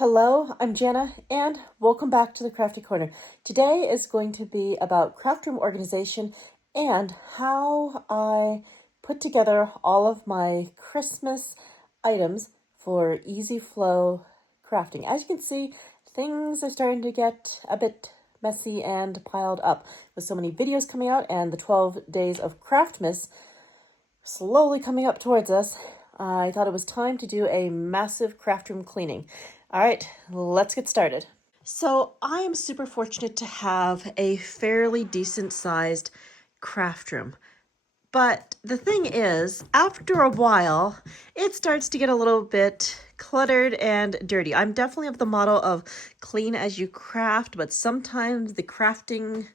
Hello, I'm Janna, and welcome back to the Crafty Corner. Today is going to be about craft room organization and how I put together all of my Christmas items for easy flow crafting. As you can see, things are starting to get a bit messy and piled up with so many videos coming out and the 12 days of Craftmas slowly coming up towards us. I thought it was time to do a massive craft room cleaning. All right, let's get started. So I am super fortunate to have a fairly decent sized craft room. But the thing is, after a while, it starts to get a little bit cluttered and dirty. I'm definitely of the model of clean as you craft, but sometimes the crafting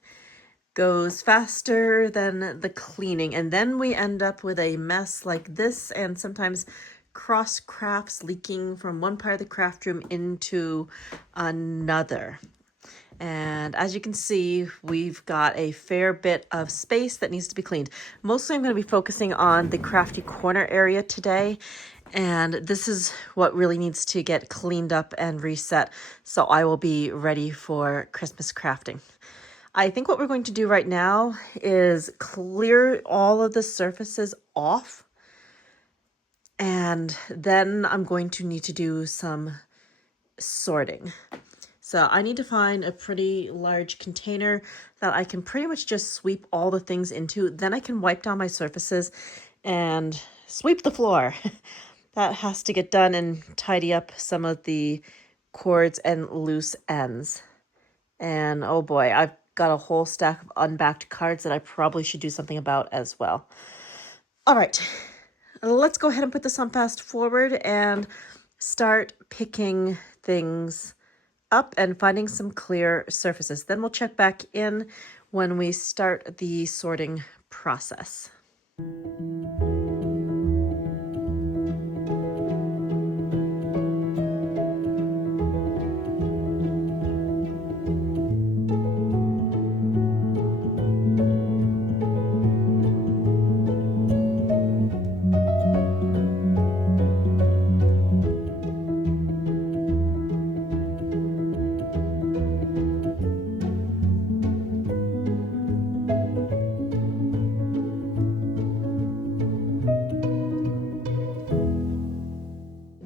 goes faster than the cleaning, and then we end up with a mess like this, and sometimes cross crafts leaking from one part of the craft room into another. And as you can see, we've got a fair bit of space that needs to be cleaned. Mostly I'm going to be focusing on the Crafty Corner area today, and this is what really needs to get cleaned up and reset, so I will be ready for Christmas crafting. I think what we're going to do right now is clear all of the surfaces off, and then I'm going to need to do some sorting. So I need to find a pretty large container that I can pretty much just sweep all the things into. Then I can wipe down my surfaces and sweep the floor. That has to get done and tidy up some of the cords and loose ends. And oh boy, I've got a whole stack of unbacked cards that I probably should do something about as well. All right, let's go ahead and put this on fast forward and start picking things up and finding some clear surfaces. Then we'll check back in when we start the sorting process.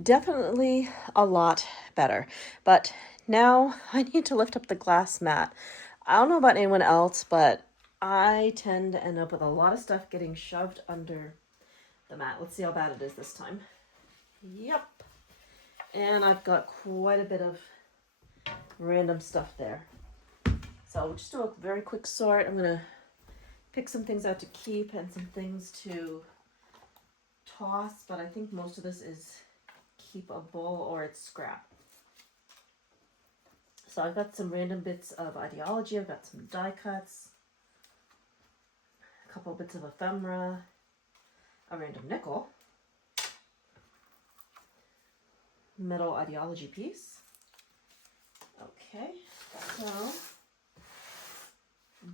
Definitely a lot better, but now I need to lift up the glass mat. I don't know about anyone else, but I tend to end up with a lot of stuff getting shoved under the mat. Let's see how bad it is this time. Yep. And I've got quite a bit of random stuff there. So we'll just do a very quick sort. I'm going to pick some things out to keep and some things to toss, but I think most of this is keepable or it's scrap. So I've got some random bits of Idea-ology. I've got some die cuts, a couple bits of ephemera, a random nickel, metal Idea-ology piece. Okay, so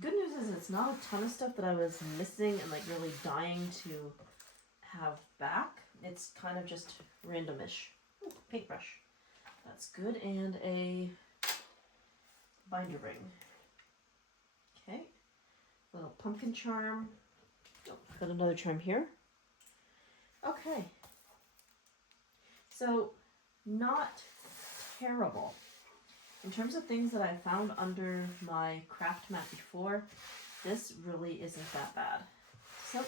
good news is it's not a ton of stuff that I was missing and like really dying to have back. It's kind of just randomish. Ooh, paintbrush. That's good. And a binder ring. Okay. Little pumpkin charm. Oh, got another charm here. Okay. So, not terrible. In terms of things that I found under my craft mat before, this really isn't that bad. So,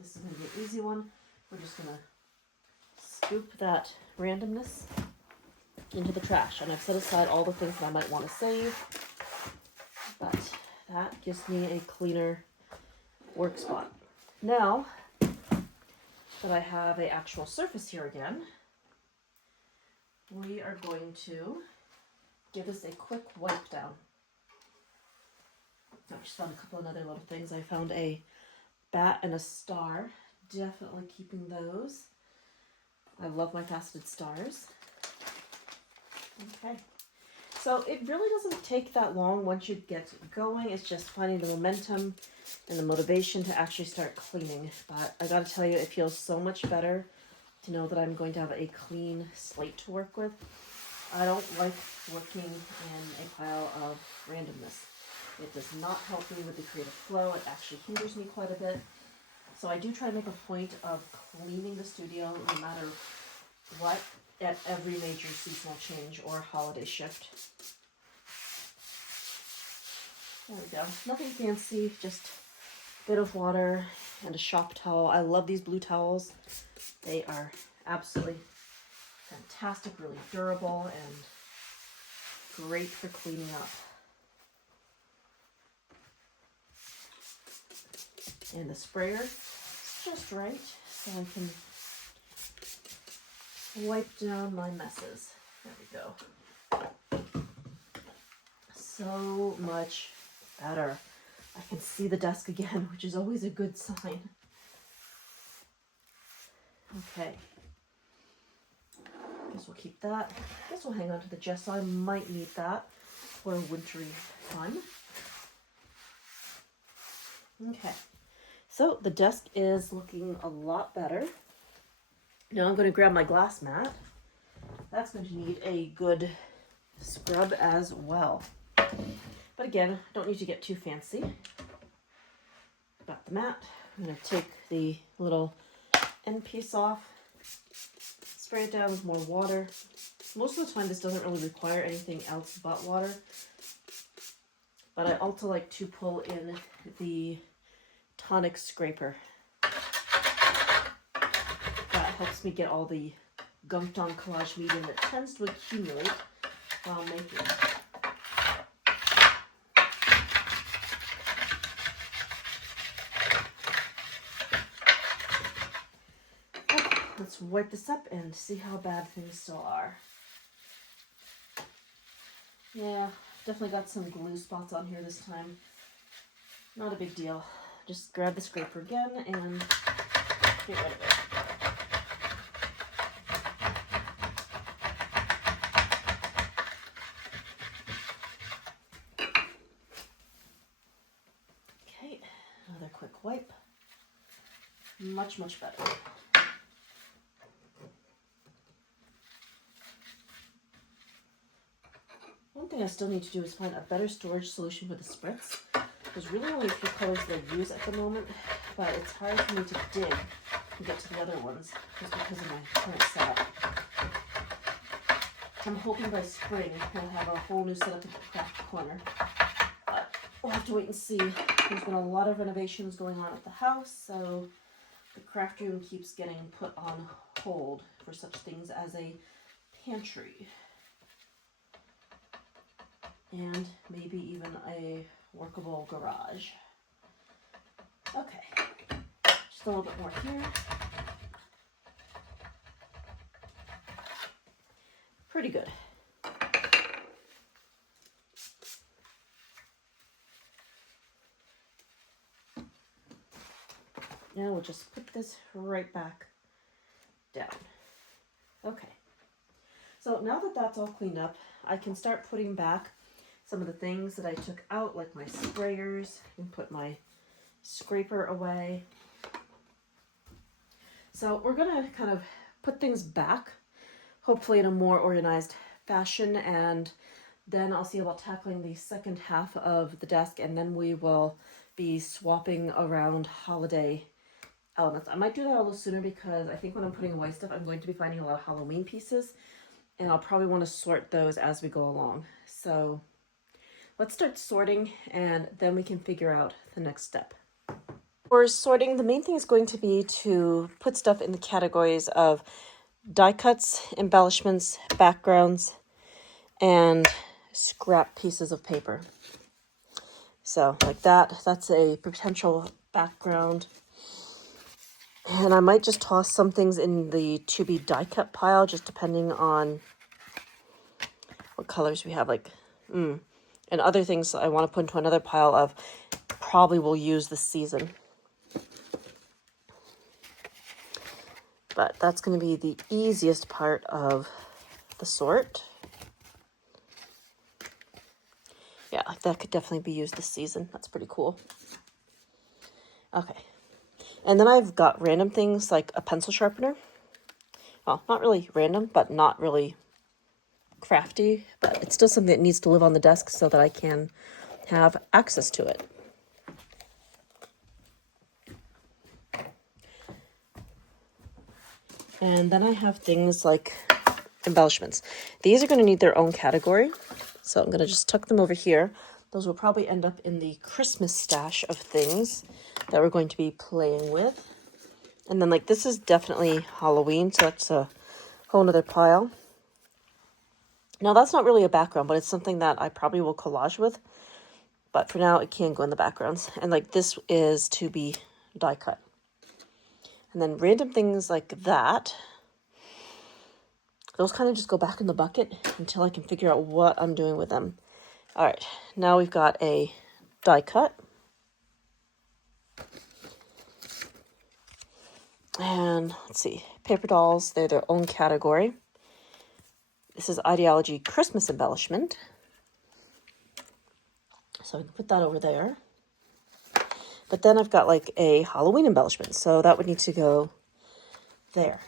this is going to be an easy one. We're just going to scoop that randomness into the trash, and I've set aside all the things that I might want to save, but that gives me a cleaner work spot. Now that I have an actual surface here again, we are going to give this a quick wipe down. I just found a couple of other little things. I found a bat and a star, definitely keeping those. I love my faceted stars. Okay, so it really doesn't take that long once you get going. It's just finding the momentum and the motivation to actually start cleaning. But I gotta tell you, it feels so much better to know that I'm going to have a clean slate to work with. I don't like working in a pile of randomness. It does not help me with the creative flow. It actually hinders me quite a bit. So I do try to make a point of cleaning the studio no matter what at every major seasonal change or holiday shift. There we go. Nothing fancy, just a bit of water and a shop towel. I love these blue towels. They are absolutely fantastic, really durable, and great for cleaning up. And the sprayer is just right, so I can wipe down my messes. There we go. So much better. I can see the desk again, which is always a good sign. Okay. Guess we'll keep that. Guess we'll hang on to the gesso. I might need that for a wintry time. Okay. So the desk is looking a lot better. Now I'm going to grab my glass mat. That's going to need a good scrub as well. But again, don't need to get too fancy. Got the mat. I'm going to take the little end piece off, spray it down with more water. Most of the time this doesn't really require anything else but water. But I also like to pull in the tonic scraper. That helps me get all the gunked on collage medium that tends to accumulate while making. Okay, let's wipe this up and see how bad things still are. Yeah, definitely got some glue spots on here this time. Not a big deal. Just grab the scraper again and get rid of it. Okay, another quick wipe. Much, much better. One thing I still need to do is find a better storage solution for the spritz. There's really only a few colors that I use at the moment, but it's hard for me to dig and get to the other ones just because of my current setup. I'm hoping by spring we'll have a whole new setup at the Crafty Corner, but we'll have to wait and see. There's been a lot of renovations going on at the house, so the craft room keeps getting put on hold for such things as a pantry and maybe even a workable garage. Okay, just a little bit more here. Pretty good. Now we'll just put this right back down. Okay, so now that that's all cleaned up, I can start putting back some of the things that I took out, like my sprayers, and put my scraper away. So we're gonna kind of put things back, hopefully in a more organized fashion, and then I'll see about tackling the second half of the desk, and then we will be swapping around holiday elements. I might do that a little sooner because I think when I'm putting away stuff, I'm going to be finding a lot of Halloween pieces, and I'll probably want to sort those as we go along. So let's start sorting, and then we can figure out the next step. For sorting, the main thing is going to be to put stuff in the categories of die cuts, embellishments, backgrounds, and scrap pieces of paper. So like that's a potential background. And I might just toss some things in the to be die cut pile, just depending on what colors we have, like, and other things I want to put into another pile of probably will use this season. But that's going to be the easiest part of the sort. Yeah, that could definitely be used this season. That's pretty cool. Okay. And then I've got random things like a pencil sharpener. Well, not really random, but not really crafty, but it's still something that needs to live on the desk so that I can have access to it. And then I have things like embellishments. These are going to need their own category, so I'm going to just tuck them over here. Those will probably end up in the Christmas stash of things that we're going to be playing with. And then like this is definitely Halloween, so that's a whole nother pile. Now that's not really a background, but it's something that I probably will collage with. But for now, it can go in the backgrounds. And like this is to be die cut. And then random things like that, those kind of just go back in the bucket until I can figure out what I'm doing with them. All right, now we've got a die cut. And let's see, paper dolls, they're their own category. This is Idea-ology Christmas embellishment. So I can put that over there. But then I've got like a Halloween embellishment, so that would need to go there.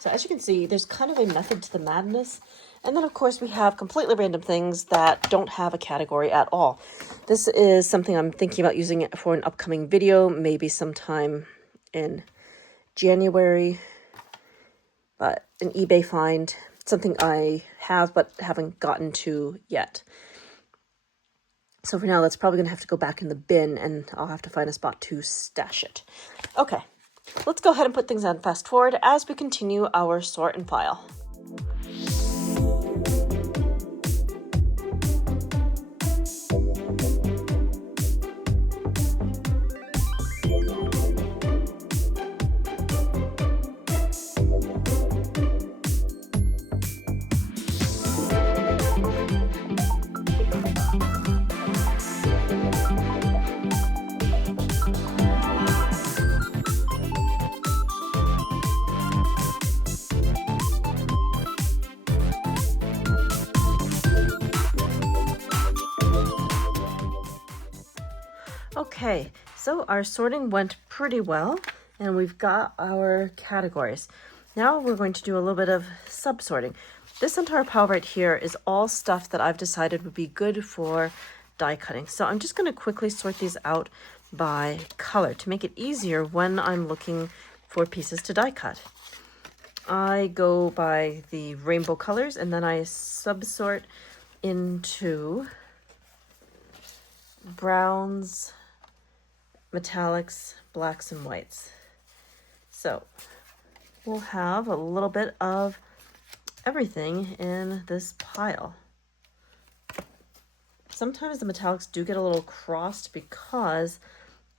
So as you can see, there's kind of a method to the madness. And then of course we have completely random things that don't have a category at all. This is something I'm thinking about using it for an upcoming video, maybe sometime in January. But an eBay find, something I have but haven't gotten to yet. So for now, that's probably going to have to go back in the bin, and I'll have to find a spot to stash it. Okay, let's go ahead and put things on fast forward as we continue our sort and file. Okay, so our sorting went pretty well, and we've got our categories. Now we're going to do a little bit of sub-sorting. This entire pile right here is all stuff that I've decided would be good for die cutting. So I'm just going to quickly sort these out by color to make it easier when I'm looking for pieces to die cut. I go by the rainbow colors, and then I sub-sort into browns, metallics, blacks, and whites. So we'll have a little bit of everything in this pile. Sometimes the metallics do get a little crossed because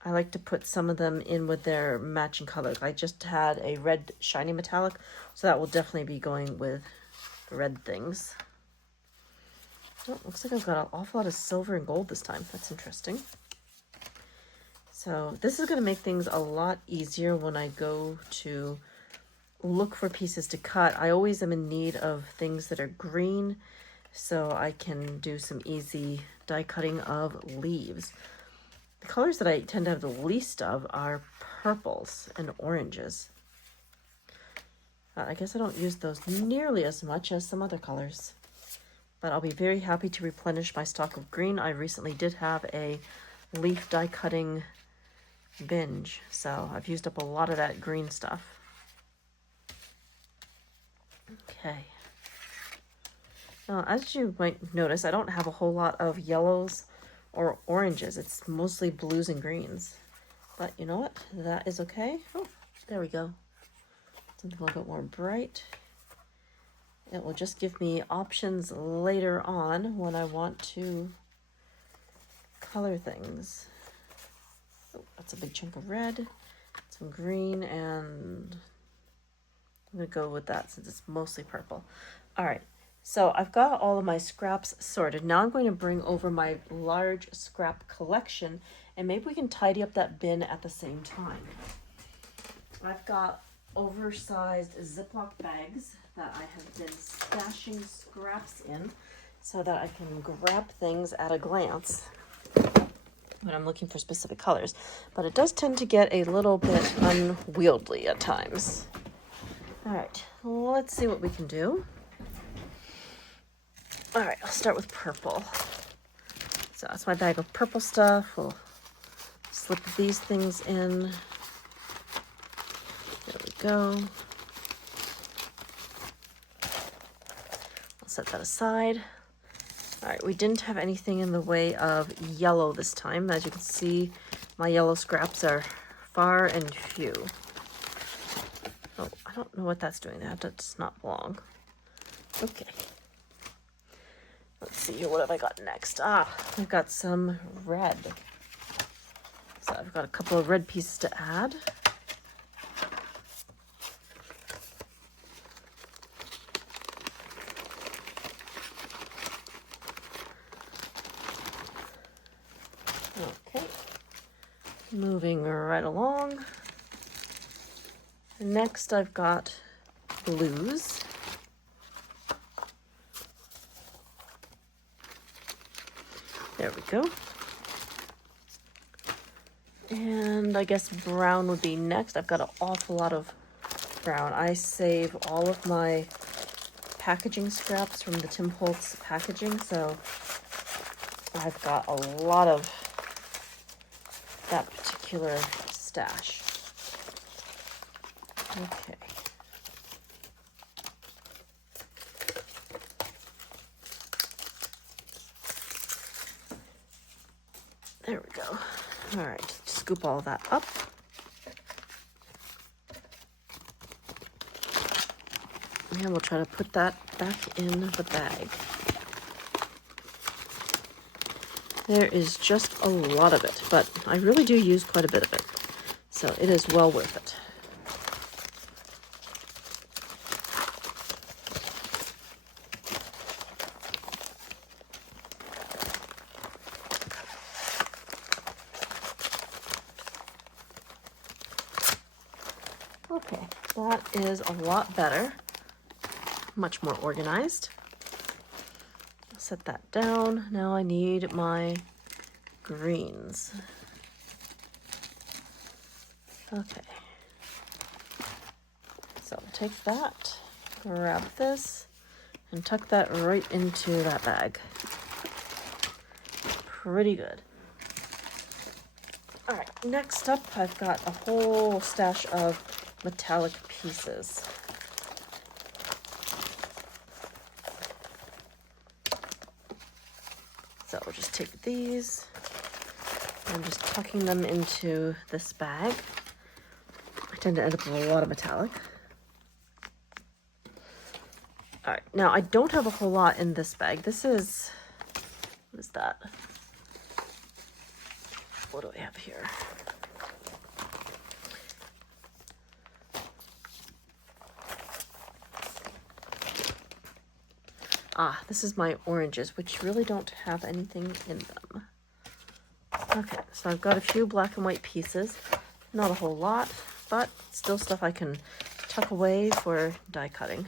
I like to put some of them in with their matching colors. I just had a red shiny metallic, so that will definitely be going with red things. Oh, looks like I've got an awful lot of silver and gold this time. That's interesting. So this is going to make things a lot easier when I go to look for pieces to cut. I always am in need of things that are green, so I can do some easy die cutting of leaves. The colors that I tend to have the least of are purples and oranges. I guess I don't use those nearly as much as some other colors, but I'll be very happy to replenish my stock of green. I recently did have a leaf die cutting binge, so I've used up a lot of that green stuff. Okay. Now, as you might notice, I don't have a whole lot of yellows or oranges. It's mostly blues and greens. But you know what? That is okay. Oh, there we go. Something a little bit more bright. It will just give me options later on when I want to color things. Oh, that's a big chunk of red, some green, and I'm going to go with that since it's mostly purple. All right, so I've got all of my scraps sorted. Now I'm going to bring over my large scrap collection, and maybe we can tidy up that bin at the same time. I've got oversized Ziploc bags that I have been stashing scraps in so that I can grab things at a glance when I'm looking for specific colors. But it does tend to get a little bit unwieldy at times. All right, let's see what we can do. All right, I'll start with purple. So that's my bag of purple stuff. We'll slip these things in. There we go. I'll set that aside. All right, we didn't have anything in the way of yellow this time. As you can see, my yellow scraps are far and few. Oh, I don't know what that's doing. That does not belong. Okay. Let's see, what have I got next? I've got some red. So I've got a couple of red pieces to add. Okay, moving right along. Next I've got blues. There we go. And I guess brown would be next. I've got an awful lot of brown. I save all of my packaging scraps from the Holtz packaging, so I've got a lot of that particular stash. Okay. There we go. All right, scoop all that up. And we'll try to put that back in the bag. There is just a lot of it, but I really do use quite a bit of it. So it is well worth it. Okay, that is a lot better. Much more organized. I'll set that down. Now I need my greens. Okay. So take that, grab this, and tuck that right into that bag. Pretty good. All right, next up, I've got a whole stash of metallic pieces. So we'll just take these. I'm just tucking them into this bag. I tend to end up with a lot of metallic. All right, now I don't have a whole lot in this bag. This is, what is that? What do I have here? This is my oranges, which really don't have anything in them. Okay, so I've got a few black and white pieces. Not a whole lot, but still stuff I can tuck away for die cutting.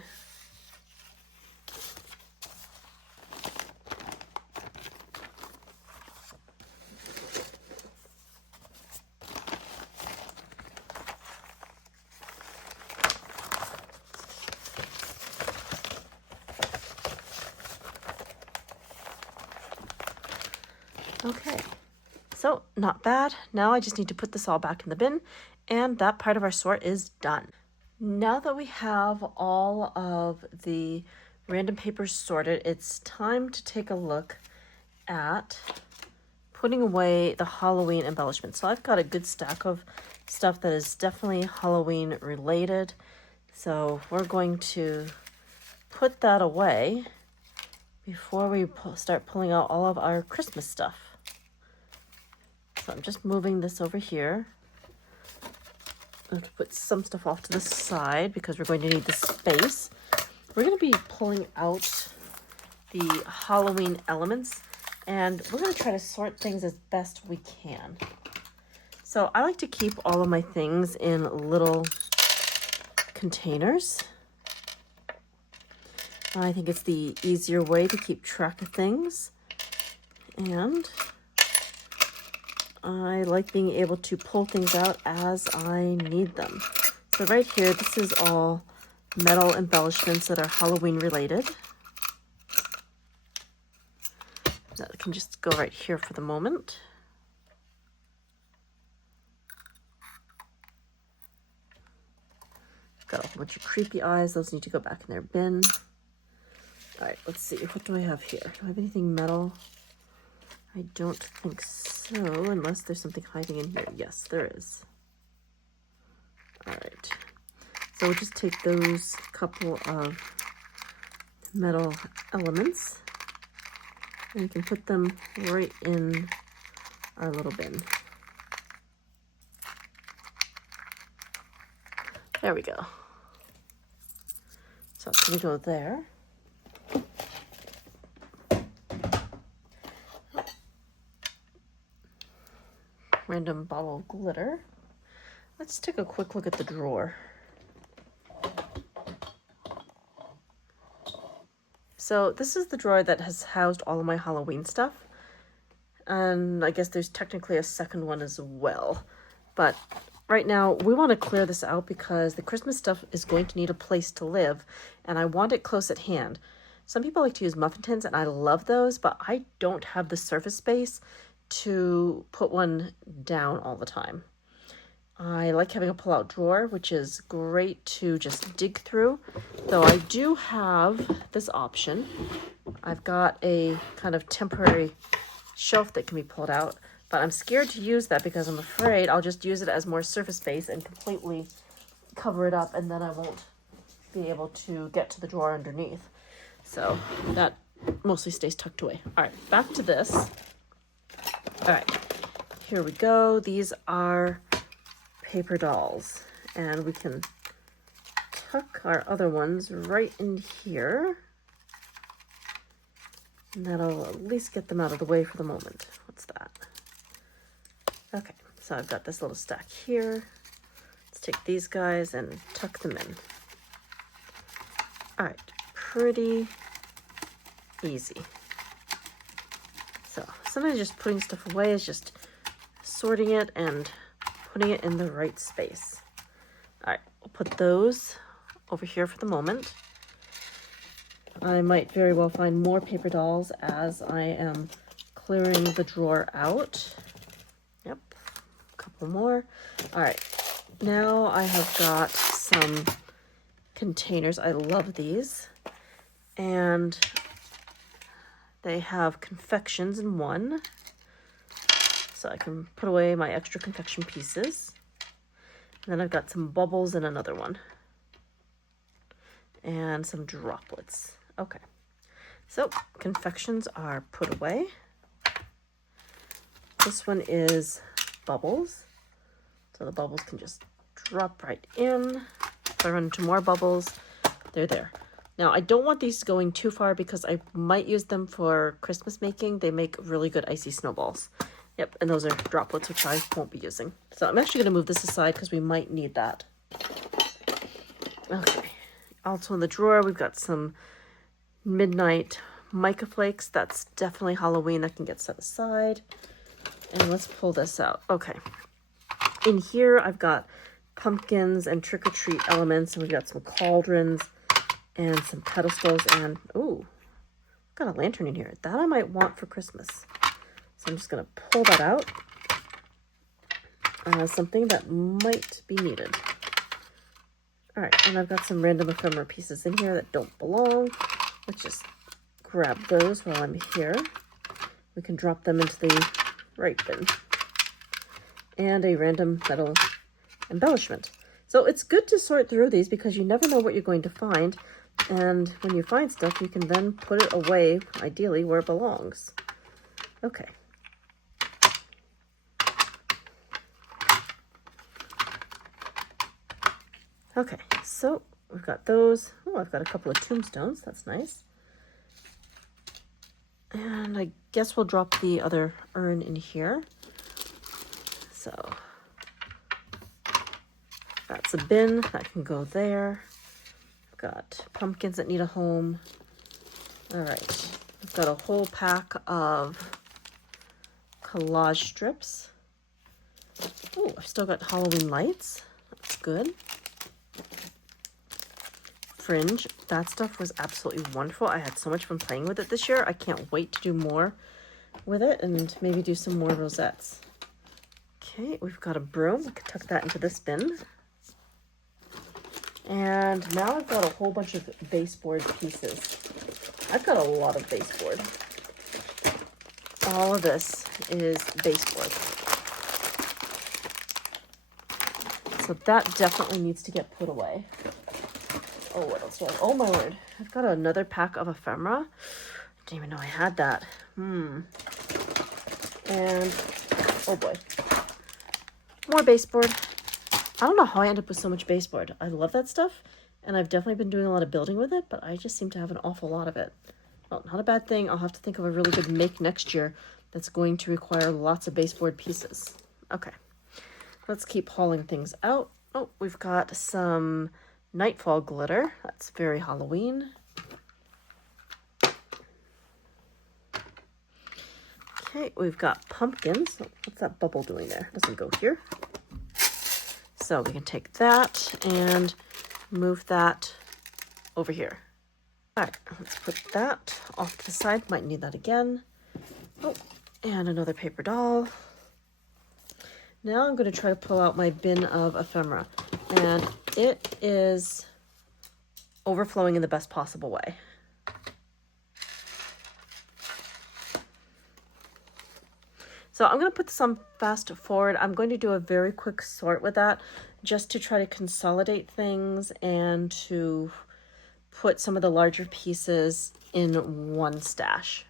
Okay, so not bad. Now I just need to put this all back in the bin, and that part of our sort is done. Now that we have all of the random papers sorted, it's time to take a look at putting away the Halloween embellishments. So I've got a good stack of stuff that is definitely Halloween related. So we're going to put that away before we start pulling out all of our Christmas stuff. So I'm just moving this over here. I'm going to put some stuff off to the side because we're going to need the space. We're going to be pulling out the Halloween elements, and we're going to try to sort things as best we can. So I like to keep all of my things in little containers. I think it's the easier way to keep track of things, and I like being able to pull things out as I need them. So right here, this is all metal embellishments that are Halloween related. That can just go right here for the moment. Got a whole bunch of creepy eyes. Those need to go back in their bin. All right, let's see. What do I have here? Do I have anything metal? I don't think so, unless there's something hiding in here. Yes, there is. All right. So we'll just take those couple of metal elements and we can put them right in our little bin. There we go. So it's gonna go there. Random bottle of glitter. Let's take a quick look at the drawer. So this is the drawer that has housed all of my Halloween stuff. And I guess there's technically a second one as well. But right now we want to clear this out because the Christmas stuff is going to need a place to live and I want it close at hand. Some people like to use muffin tins and I love those, but I don't have the surface space to put one down all the time. I like having a pull-out drawer, which is great to just dig through, though I do have this option. I've got a kind of temporary shelf that can be pulled out, but I'm scared to use that because I'm afraid I'll just use it as more surface space and completely cover it up, and then I won't be able to get to the drawer underneath. So that mostly stays tucked away. All right, back to this. All right, here we go. These are paper dolls, and we can tuck our other ones right in here. And that'll at least get them out of the way for the moment. What's that? Okay, so I've got this little stack here. Let's take these guys and tuck them in. All right, pretty easy. So sometimes just putting stuff away is just sorting it and putting it in the right space. All right, we'll put those over here for the moment. I might very well find more paper dolls as I am clearing the drawer out. Yep, a couple more. All right, now I have got some containers. I love these. And they have confections in one. So I can put away my extra confection pieces. And then I've got some bubbles in another one. And some droplets. Okay. So confections are put away. This one is bubbles. So the bubbles can just drop right in. If I run into more bubbles, they're there. Now, I don't want these going too far because I might use them for Christmas making. They make really good icy snowballs. Yep, and those are droplets, which I won't be using. So I'm actually going to move this aside because we might need that. Okay. Also in the drawer, we've got some midnight mica flakes. That's definitely Halloween. That can get set aside. And let's pull this out. Okay. In here, I've got pumpkins and trick-or-treat elements. And we've got some cauldrons and some pedestals. And, ooh, got a lantern in here. That I might want for Christmas. So I'm just going to pull that out. Something that might be needed. All right, and I've got some random ephemera pieces in here that don't belong. Let's just grab those while I'm here. We can drop them into the right bin. And a random metal embellishment. So it's good to sort through these because you never know what you're going to find. And when you find stuff, you can then put it away, ideally, where it belongs. Okay. Okay, so we've got those. Oh, I've got a couple of tombstones. That's nice. And I guess we'll drop the other urn in here. So that's a bin that can go there. I've got pumpkins that need a home. All right, I've got a whole pack of collage strips. Oh, I've still got Halloween lights. That's good. Fringe. That stuff was absolutely wonderful. I had so much fun playing with it this year. I can't wait to do more with it and maybe do some more rosettes. Okay, we've got a broom. We can tuck that into this bin. And now I've got a whole bunch of baseboard pieces. I've got a lot of baseboard. All of this is baseboard. So that definitely needs to get put away. Oh, what else do I have? Oh my word. I've got another pack of ephemera. I didn't even know I had that. And, oh boy. More baseboard. I don't know how I end up with so much baseboard. I love that stuff, and I've definitely been doing a lot of building with it, but I just seem to have an awful lot of it. Well, not a bad thing. I'll have to think of a really good make next year that's going to require lots of baseboard pieces. Okay, let's keep hauling things out. Oh, we've got some nightfall glitter. That's very Halloween. Okay, we've got pumpkins. What's that bubble doing there? Doesn't go here. So we can take that and move that over here. All right, let's put that off to the side. Might need that again. Oh, and another paper doll. Now I'm going to try to pull out my bin of ephemera. And it is overflowing in the best possible way. So I'm going to put this on fast forward. I'm going to do a very quick sort with that just to try to consolidate things and to put some of the larger pieces in one stash.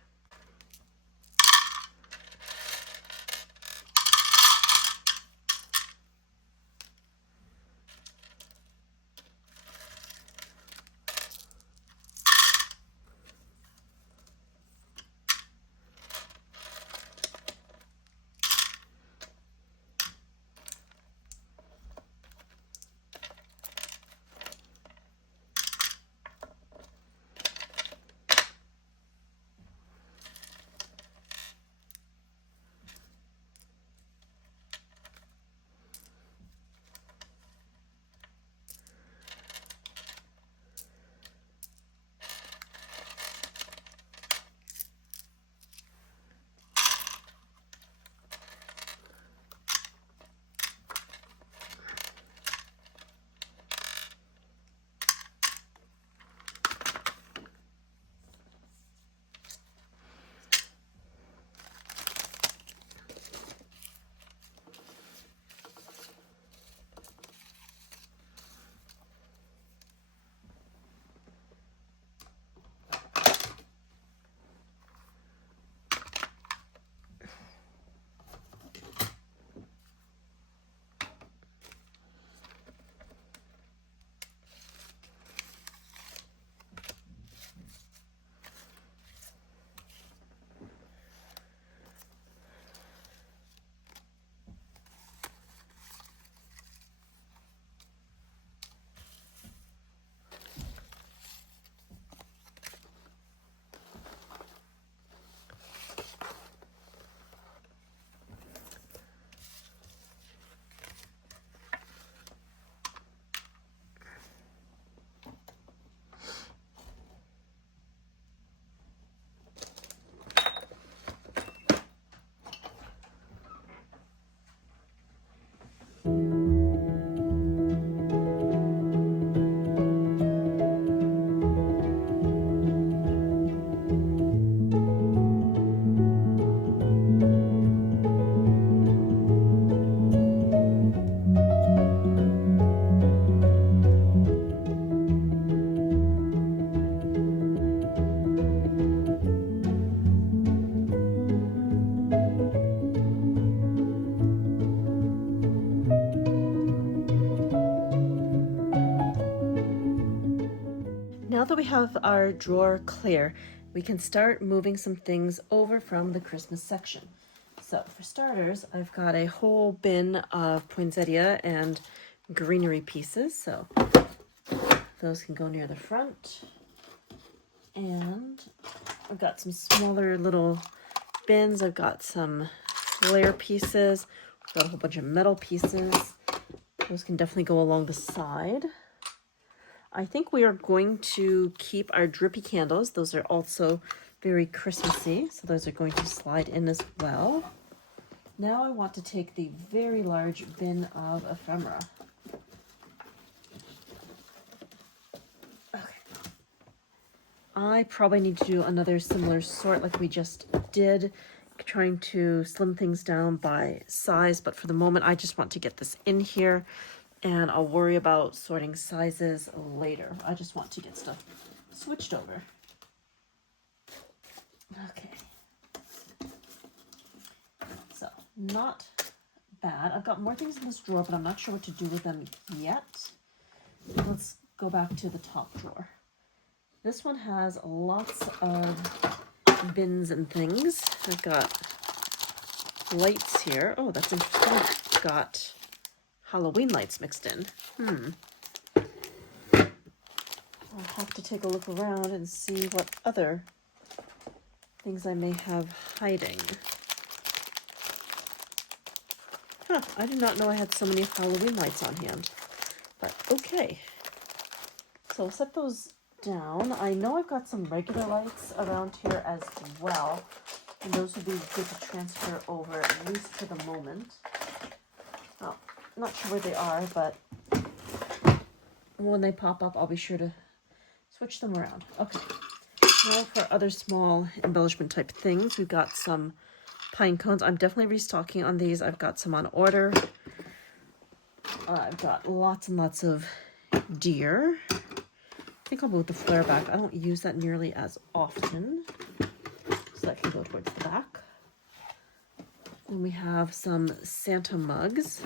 Now that we have our drawer clear, we can start moving some things over from the Christmas section. So for starters, I've got a whole bin of poinsettia and greenery pieces. So those can go near the front. And I've got some smaller little bins. I've got some flare pieces. I've got a whole bunch of metal pieces. Those can definitely go along the side. I think we are going to keep our drippy candles. Those are also very Christmassy, so those are going to slide in as well. Now I want to take the very large bin of ephemera. Okay. I probably need to do another similar sort like we just did, trying to slim things down by size, but for the moment I just want to get this in here, and I'll worry about sorting sizes later. I just want to get stuff switched over. Okay. So, not bad. I've got more things in this drawer, but I'm not sure what to do with them yet. Let's go back to the top drawer. This one has lots of bins and things. I've got lights here. Oh, that's interesting. I've got Halloween lights mixed in. I'll have to take a look around and see what other things I may have hiding. I did not know I had so many Halloween lights on hand, but okay. So I'll set those down. I know I've got some regular lights around here as well, and those would be good to transfer over, at least for the moment. Oh, not sure where they are, but when they pop up, I'll be sure to switch them around. Okay. Now for other small embellishment type things, we've got some pine cones. I'm definitely restocking on these. I've got some on order. I've got lots and lots of deer. I think I'll go with the flare back. I don't use that nearly as often, so that can go towards the back. And we have some Santa mugs.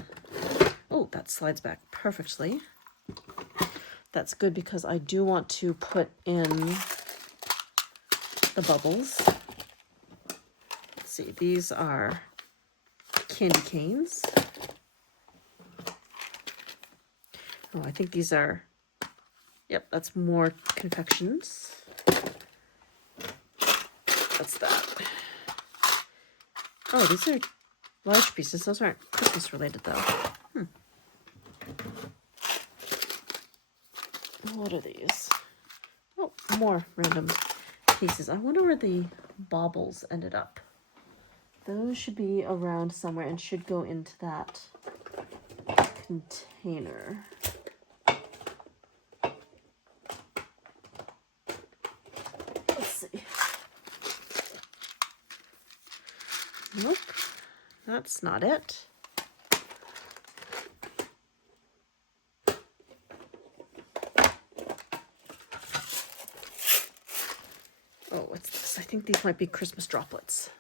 Oh, that slides back perfectly. That's good because I do want to put in the bubbles. Let's see, these are candy canes. Oh, I think these are, yep, that's more confections. What's that? Oh, these are large pieces. Those aren't Christmas related though. What are these? Oh, more random pieces. I wonder where the baubles ended up. Those should be around somewhere and should go into that container. Let's see. Nope, that's not it. Oh, what's this? I think these might be Christmas droplets.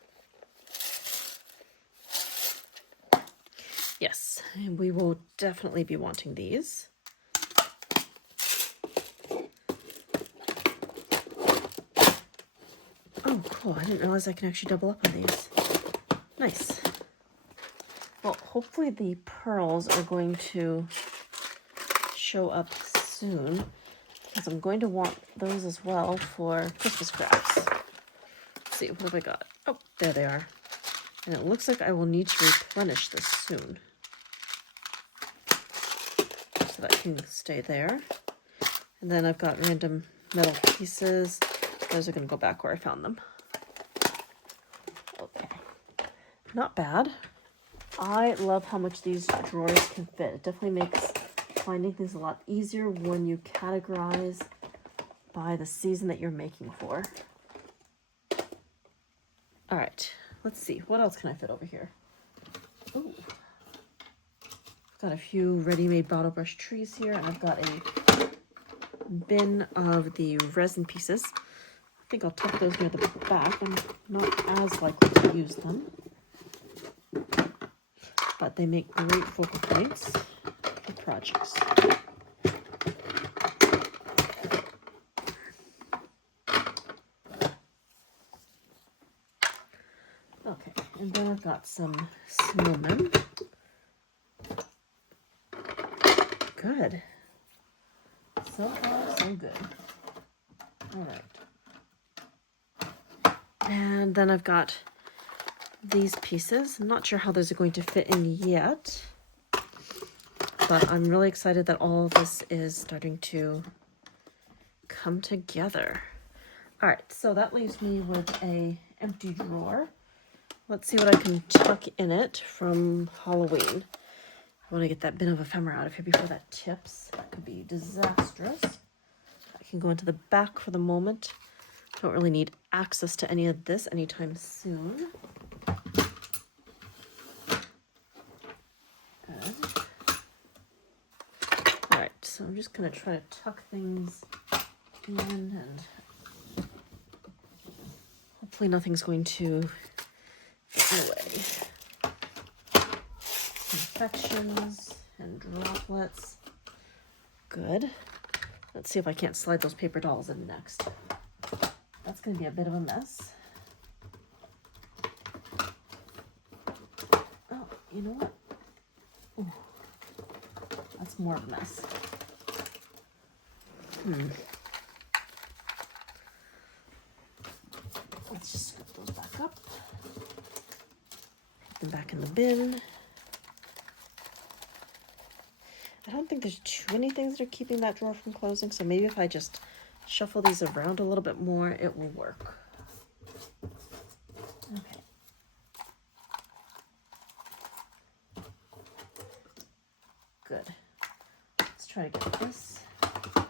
Yes, and we will definitely be wanting these. Oh, cool. I didn't realize I can actually double up on these. Nice. Well, hopefully the pearls are going to show up soon, because I'm going to want those as well for Christmas crafts. Let's see, what have I got? Oh, there they are. And it looks like I will need to replenish this soon. So that can stay there. And then I've got random metal pieces. Those are going to go back where I found them. Okay. Not bad. I love how much these drawers can fit. It definitely makes finding things a lot easier when you categorize by the season that you're making for. All right, let's see. What else can I fit over here? Ooh. I've got a few ready-made bottle brush trees here, and I've got a bin of the resin pieces. I think I'll tuck those near the back. I'm not as likely to use them, but they make great focal points for projects. Okay, and then I've got some snowmen. Good. So far, so good. All right. And then I've got these pieces. I'm not sure how those are going to fit in yet, but I'm really excited that all of this is starting to come together. All right, so that leaves me with a empty drawer. Let's see what I can tuck in it from Halloween. I want to get that bin of ephemera out of here before that tips. That could be disastrous. I can go into the back for the moment. Don't really need access to any of this anytime soon. Good. All right, so I'm just going to try to tuck things in, and hopefully nothing's going to get in the way. Infections and droplets. Good. Let's see if I can't slide those paper dolls in next. That's going to be a bit of a mess. Oh, you know what? Ooh, that's more of a mess. Let's just scoop those back up. Put them back in the bin. I don't think there's too many things that are keeping that drawer from closing, so maybe if I just shuffle these around a little bit more, it will work. Okay. Good. Let's try to get this. All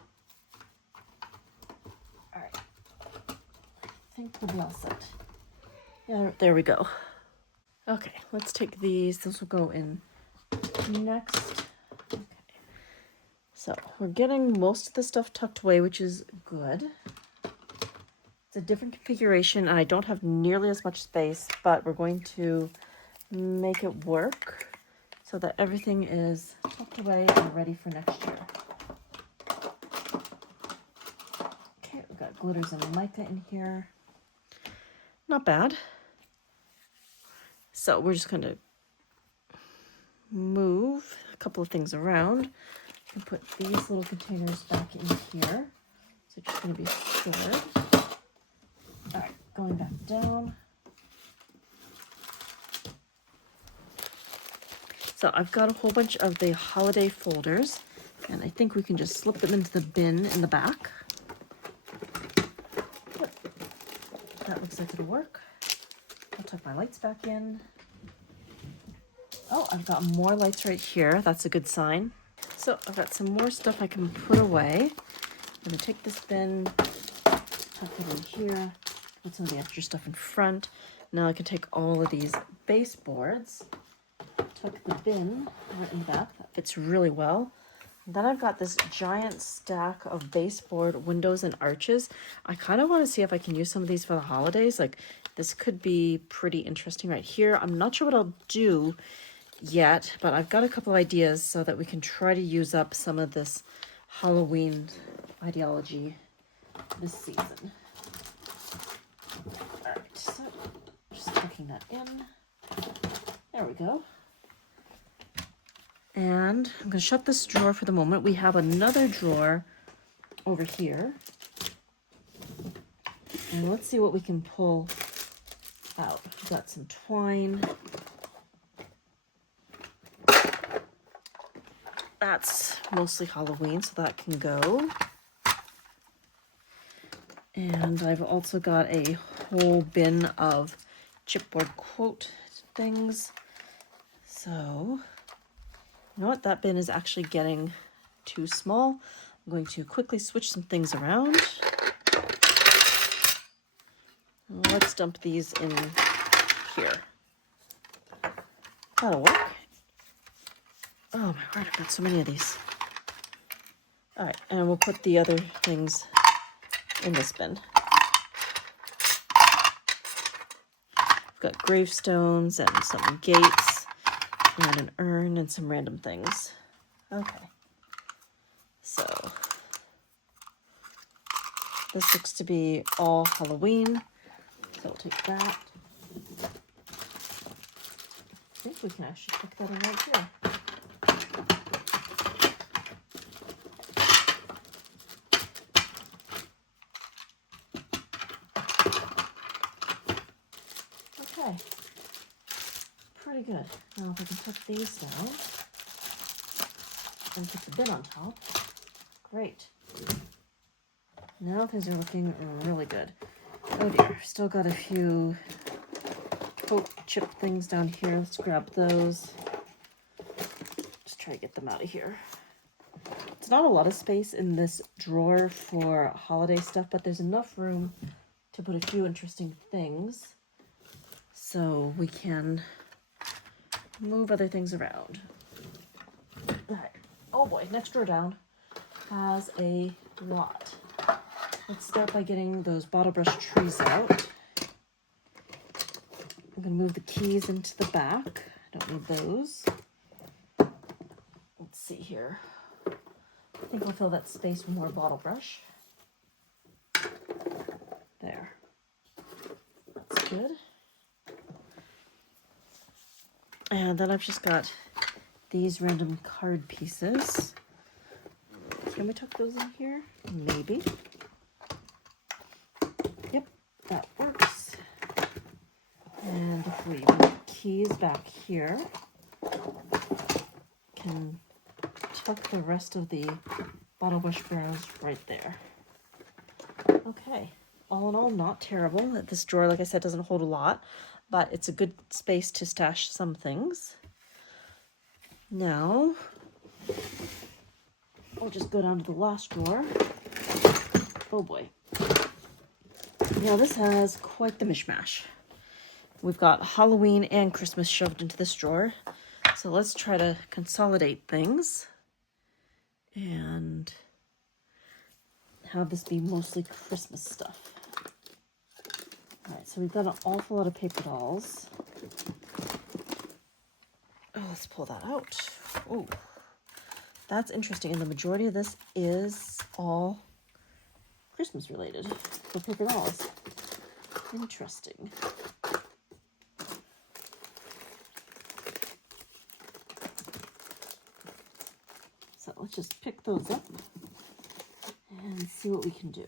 right. I think we'll be all set. Yeah, there we go. Okay, let's take these. This will go in next. Okay. So we're getting most of the stuff tucked away, which is good. It's a different configuration, and I don't have nearly as much space, but we're going to make it work so that everything is tucked away and ready for next year. Okay, we've got glitters and mica in here. Not bad. So we're just going to move a couple of things around and put these little containers back in here. So it's just going to be stored. All right, going back down. So I've got a whole bunch of the holiday folders, and I think we can just slip them into the bin in the back. Yep. That looks like it'll work. I'll tuck my lights back in. Oh, I've got more lights right here. That's a good sign. So I've got some more stuff I can put away. I'm gonna take this bin, tuck it in here, put some of the extra stuff in front. Now I can take all of these baseboards, tuck the bin right in the back. That fits really well. And then I've got this giant stack of baseboard windows and arches. I kind of want to see if I can use some of these for the holidays. Like, this could be pretty interesting right here. I'm not sure what I'll do yet, but I've got a couple ideas so that we can try to use up some of this Halloween ideology this season. All right, so just tucking that in. There we go. And I'm going to shut this drawer for the moment. We have another drawer over here. And let's see what we can pull out. We've got some twine. That's mostly Halloween, so that can go. And I've also got a whole bin of chipboard quote things. So, you know what? That bin is actually getting too small. I'm going to quickly switch some things around. Let's dump these in here. That'll work. Oh my word, I've got so many of these. All right, and we'll put the other things in this bin. I've got gravestones and some gates and an urn and some random things. Okay. So this looks to be all Halloween. So we'll take that. I think we can actually stick that in right here. Okay, pretty good. Now if I can tuck these down and put the bin on top, great. Now things are looking really good. Oh dear, still got a few coat chip things down here. Let's grab those. Just try to get them out of here. It's not a lot of space in this drawer for holiday stuff, but there's enough room to put a few interesting things so we can move other things around. All right. Oh boy, next drawer down has a lot. Let's start by getting those bottle brush trees out. I'm going to move the keys into the back. I don't need those. Let's see here. I think I'll fill that space with more bottle brush. There. That's good. And then I've just got these random card pieces. Can we tuck those in here? Maybe. Yep, that works. And if we move the keys back here, can tuck the rest of the bottle brush barrels right there. Okay, all in all, not terrible. This drawer, like I said, doesn't hold a lot, but it's a good space to stash some things. Now, I'll just go down to the last drawer. Oh boy. Now this has quite the mishmash. We've got Halloween and Christmas shoved into this drawer. So let's try to consolidate things and have this be mostly Christmas stuff. All right, so we've got an awful lot of paper dolls. Oh, let's pull that out. Oh, that's interesting. And the majority of this is all Christmas related for paper dolls. Interesting. So let's just pick those up and see what we can do.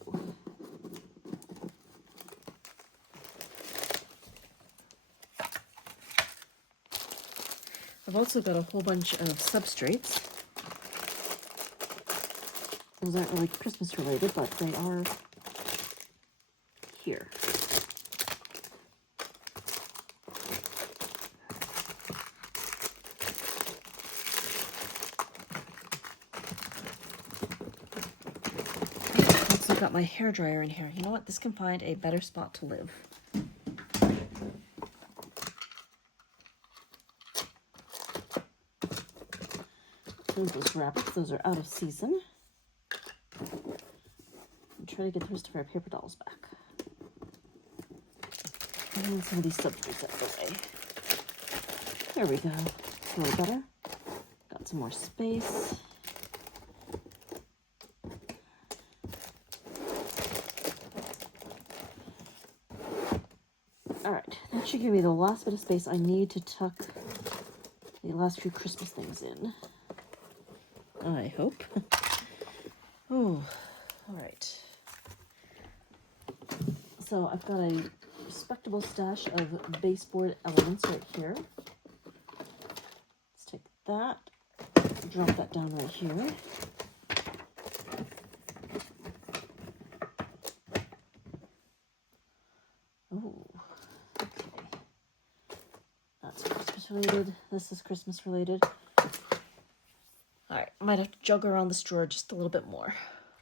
I've also got a whole bunch of substrates. Those aren't really Christmas related, but they are here. Also got my hairdryer in here. You know what? This can find a better spot to live. Those rabbits, those are out of season. And try to get the rest of our paper dolls back. And some of these substrates out of the way. There we go. It's a little better. Got some more space. Alright, that should give me the last bit of space I need to tuck the last few Christmas things in. I hope. Oh, all right. So I've got a respectable stash of baseboard elements right here. Let's take that, drop that down right here. Oh, okay. That's Christmas related. This is Christmas related. Alright, might have to jug around this drawer just a little bit more.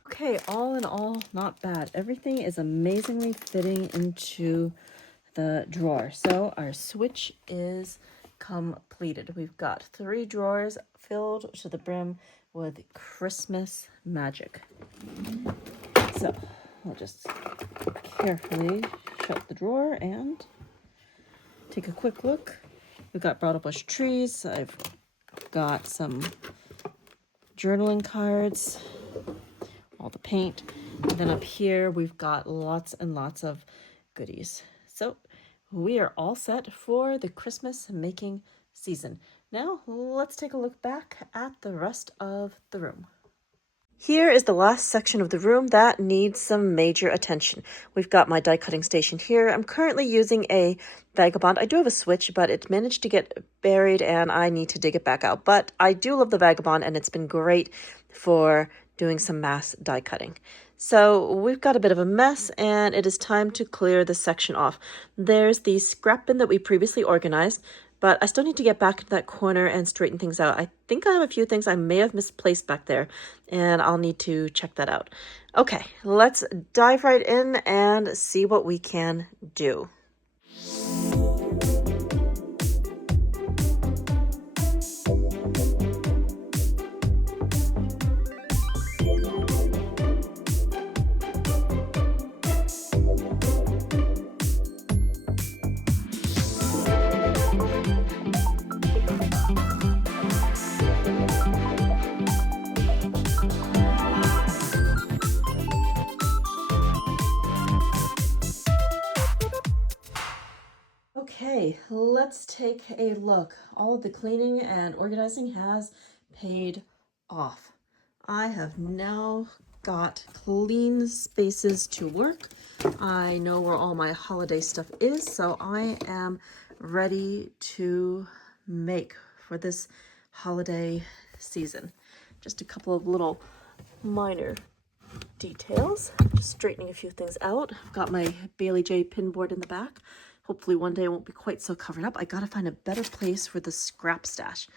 Okay, all in all, not bad. Everything is amazingly fitting into the drawer. So our switch is completed. We've got 3 drawers filled to the brim with Christmas magic. So I'll just carefully shut the drawer and take a quick look. We've got bottle brush trees. I've got some journaling cards, all the paint, and then up here we've got lots and lots of goodies. So we are all set for the Christmas making season. Now let's take a look back at the rest of the room. Here is the last section of the room that needs some major attention. We've got my die cutting station here. I'm currently using a Vagabond. I do have a switch, but it managed to get buried and I need to dig it back out. But I do love the Vagabond and it's been great for doing some mass die cutting. So we've got a bit of a mess, and it is time to clear this section off. There's the scrap bin that we previously organized, but I still need to get back into that corner and straighten things out. I think I have a few things I may have misplaced back there, and I'll need to check that out. Okay, let's dive right in and see what we can do. Okay, let's take a look. All of the cleaning and organizing has paid off. I have now got clean spaces to work. I know where all my holiday stuff is, so I am ready to make for this holiday season. Just a couple of little minor details, just straightening a few things out. I've got my Bailey J pin board in the back. Hopefully one day it won't be quite so covered up. I gotta find a better place for the scrap stash.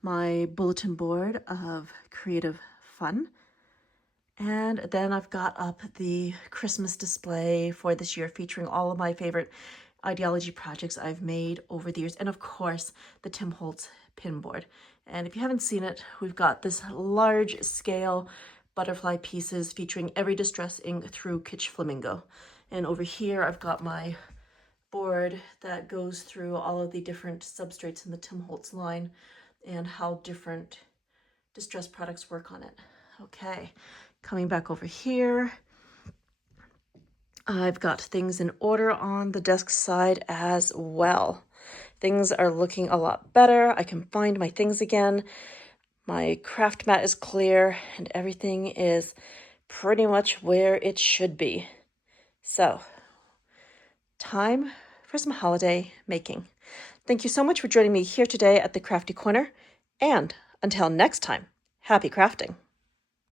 My bulletin board of creative fun. And then I've got up the Christmas display for this year featuring all of my favorite Idea-ology projects I've made over the years. And of course, the Tim Holtz pin board. And if you haven't seen it, we've got this large scale butterfly pieces featuring every distress ink through Kitsch Flamingo. And over here, I've got my board that goes through all of the different substrates in the Tim Holtz line and how different distress products work on it. Okay, coming back over here, I've got things in order on the desk side as well. Things are looking a lot better. I can find my things again. My craft mat is clear and everything is pretty much where it should be. So, time for some holiday making. Thank you so much for joining me here today at the Crafty Corner, and until next time, happy crafting.